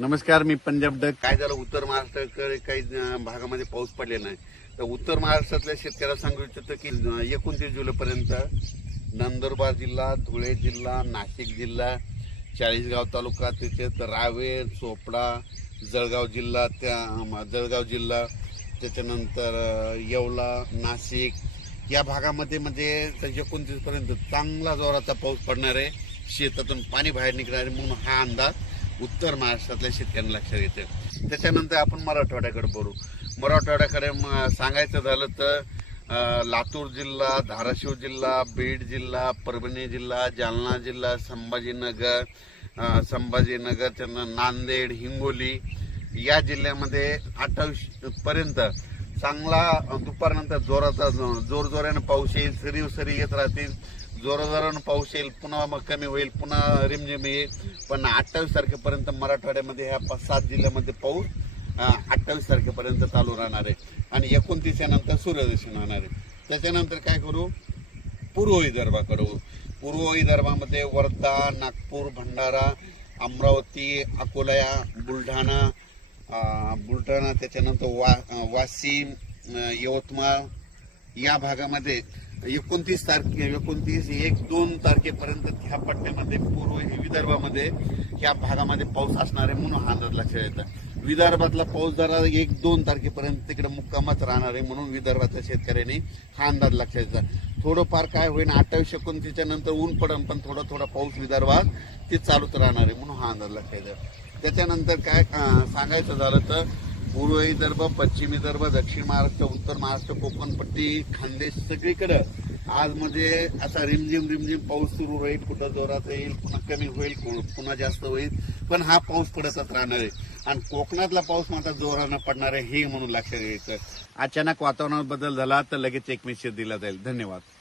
नमस्कार मी पंजाब डग काय झालं उत्तर महाराष्ट्राकडे काही भागामध्ये पाऊस पडलेला नाही तर उत्तर महाराष्ट्रातल्या शेतकऱ्याला सांगू इच्छितो की एकोणतीस जुलैपर्यंत नंदुरबार जिल्हा धुळे जिल्हा नाशिक जिल्हा चाळीसगाव तालुका त्याच्यात रावेर चोपडा जळगाव जिल्हा त्या जळगाव जिल्हा त्याच्यानंतर येवला नाशिक या भागामध्ये म्हणजे एकोणतीसपर्यंत चांगला जोराचा पाऊस पडणार आहे शेतातून पाणी बाहेर निघणार आहे म्हणून हा अंदाज उत्तर महाराष्ट्रातल्या शेतकऱ्यांना लक्षात येतं त्याच्यानंतर आपण मराठवाड्याकडे बोलू मराठवाड्याकडे सांगायचं झालं तर लातूर जिल्हा धाराशिव जिल्हा बीड जिल्हा परभणी जिल्हा जालना जिल्हा संभाजीनगर संभाजीनगर त्यांना नांदेड हिंगोली या जिल्ह्यामध्ये अठ्ठावीस पर्यंत चांगला दुपारनंतर जोराचा जोरजोऱ्यानं पाऊस येईल सरी सरी येत राहतील जोराजोरानं पाऊस येईल पुन्हा मग कमी होईल पुन्हा रिमझिम येईल पण अठ्ठावीस तारखेपर्यंत मराठवाड्यामध्ये ह्या पाच सात जिल्ह्यामध्ये पाऊस अठ्ठावीस तारखेपर्यंत चालू राहणार आहे आणि एकोणतीसच्या नंतर सूर्यदर्शन होणार आहे त्याच्यानंतर काय करू पूर्व विदर्भाकडे पूर्व विदर्भामध्ये वर्धा नागपूर भंडारा अमरावती अकोल्या बुलढाणा बुलढाणा त्याच्यानंतर वा वाशिम यवतमाळ या भागामध्ये एकोणतीस तारखे एकोणतीस एक दोन तारखेपर्यंत ह्या पट्ट्यामध्ये पूर्व विदर्भामध्ये ह्या भागामध्ये पाऊस असणार आहे म्हणून हा अंदाज लक्षात येतं विदर्भातला पाऊस जरा एक दोन तारखेपर्यंत तिकडे मुक्कामच राहणार आहे म्हणून विदर्भातल्या शेतकऱ्यांनी हा अंदाज लक्षात येतात थोडंफार काय होईल अठ्ठावीस एकोणतीसच्या नंतर ऊन पडन पण थोडा थोडा पाऊस विदर्भात ते चालूच राहणार आहे म्हणून हा अंदाज लक्षात येतात त्याच्यानंतर काय सांगायचं झालं तर पूर्व विदर्भ पश्चिम विदर्भ दक्षिण महाराष्ट्र उत्तर महाराष्ट्र कोकणपट्टी खानदेश सगळीकडं आज म्हणजे असा रिमझिम रिमझिम पाऊस सुरू होईल कुठं जोरात येईल पुन्हा कमी होईल पुन्हा जास्त होईल पण हा पाऊस पडतच राहणार आहे आणि कोकणातला पाऊस मात्र जोरानं पडणार आहे हे म्हणून लक्षात घ्यायचं अचानक वातावरणात बदल झाला तर लगेच एकमेश दिला जाईल धन्यवाद